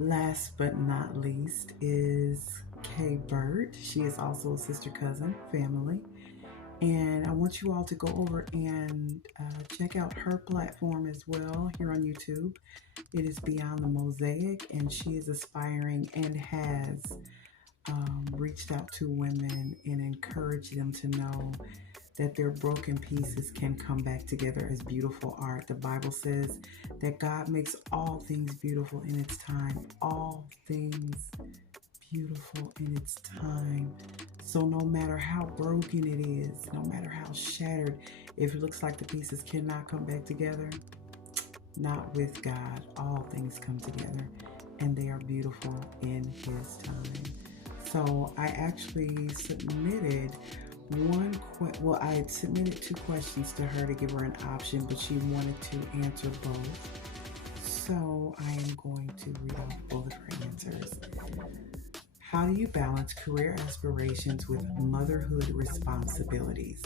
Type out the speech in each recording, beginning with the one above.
Last but not least is Kay Bird. She is also a sister cousin family. And I want you all to go over and check out her platform as well here on YouTube. It is Beyond the Mosaic, and she is aspiring and has reached out to women and encouraged them to know that their broken pieces can come back together as beautiful art. The Bible says that God makes all things beautiful in its time, all things beautiful in its time. So no matter how broken it is, no matter how shattered, if it looks like the pieces cannot come back together, not with God. All things come together and they are beautiful in His time. So I actually submitted I submitted 2 questions to her to give her an option, but she wanted to answer both. So I am going to read off both of her answers. How do you balance career aspirations with motherhood responsibilities?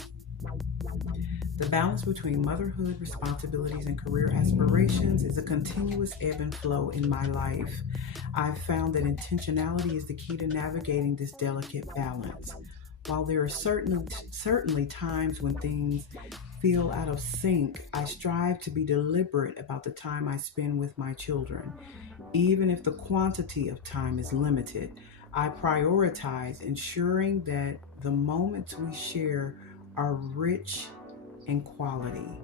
The balance between motherhood responsibilities and career aspirations is a continuous ebb and flow in my life. I've found that intentionality is the key to navigating this delicate balance. While there are certainly times when things feel out of sync, I strive to be deliberate about the time I spend with my children. Even if the quantity of time is limited, I prioritize ensuring that the moments we share are rich in quality.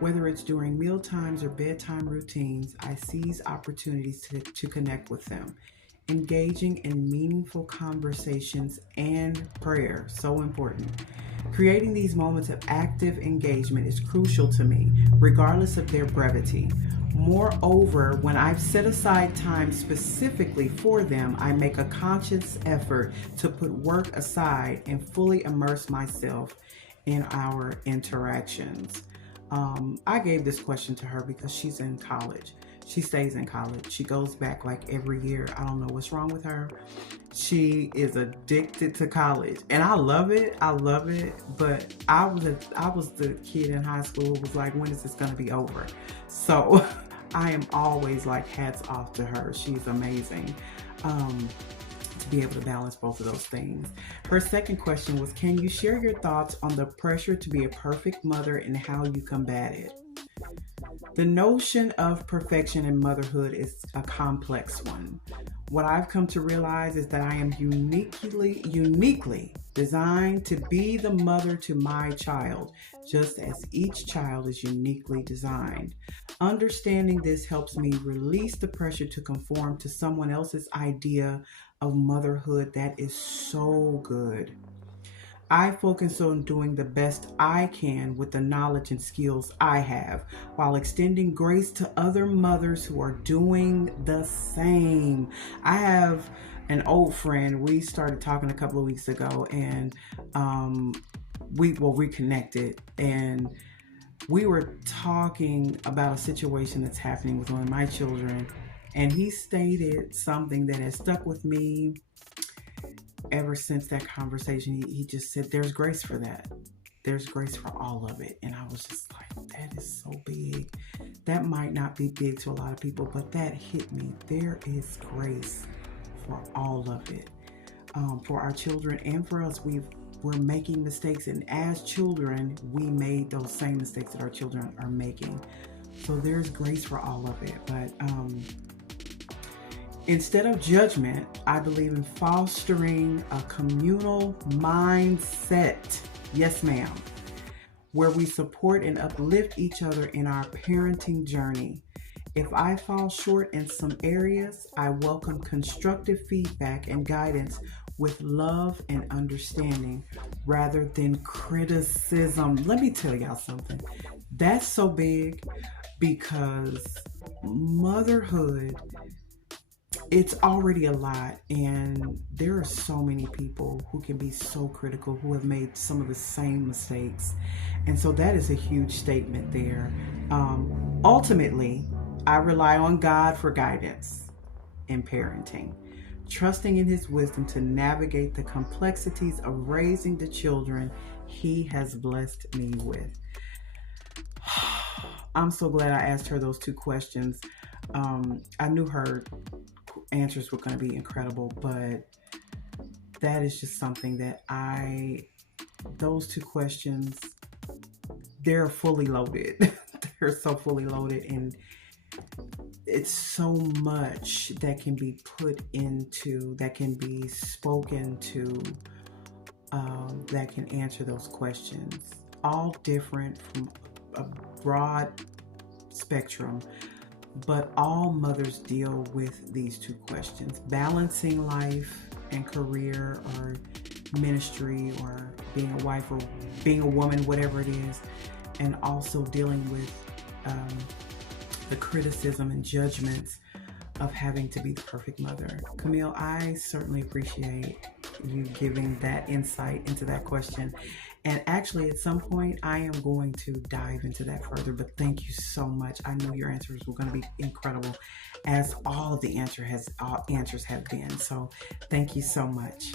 Whether it's during meal times or bedtime routines, I seize opportunities to connect with them. Engaging in meaningful conversations and prayer, so important. Creating these moments of active engagement is crucial to me, regardless of their brevity. Moreover, when I've set aside time specifically for them, I make a conscious effort to put work aside and fully immerse myself in our interactions. I gave this question to her because she's in college. She stays in college. She goes back like every year. I don't know what's wrong with her. She is addicted to college, and I love it. But I was the kid in high school who was like, when is this going to be over? So I am always like hats off to her. She's amazing. To be able to balance both of those things. Her second question was, can you share your thoughts on the pressure to be a perfect mother and how you combat it? The notion of perfection in motherhood is a complex one. What I've come to realize is that I am uniquely designed to be the mother to my child, just as each child is uniquely designed. Understanding this helps me release the pressure to conform to someone else's idea of motherhood that is so good. I focus on doing the best I can with the knowledge and skills I have, while extending grace to other mothers who are doing the same. I have an old friend. We started talking a couple of weeks ago, and we reconnected, and we were talking about a situation that's happening with one of my children, and he stated something that has stuck with me ever since that conversation. He just said, there's grace for that. There's grace for all of it. And I was just like, that is so big. That might not be big to a lot of people, but that hit me. There is grace for all of it. For our children and for us, we're making mistakes. And as children, we made those same mistakes that our children are making. So there's grace for all of it. But instead of judgment, I believe in fostering a communal mindset. Yes, ma'am. Where we support and uplift each other in our parenting journey. If I fall short in some areas, I welcome constructive feedback and guidance with love and understanding rather than criticism. Let me tell y'all something. That's so big, because motherhood, it's already a lot, and there are so many people who can be so critical, who have made some of the same mistakes. And so that is a huge statement there. Ultimately, I rely on God for guidance in parenting, trusting in His wisdom to navigate the complexities of raising the children He has blessed me with. I'm so glad I asked her those two questions. I knew her answers were going to be incredible, but that is just something that those two questions, they're fully loaded. They're so fully loaded, and it's so much that can be put into, that can be spoken to, that can answer those questions. All different from a broad spectrum, but all mothers deal with these two questions: balancing life and career, or ministry, or being a wife, or being a woman, whatever it is, and also dealing with the criticism and judgments of having to be the perfect mother. Camille, I certainly appreciate you giving that insight into that question. And actually, at some point, I am going to dive into that further, but thank you so much. I know your answers were going to be incredible, as all of the answers have been. So thank you so much.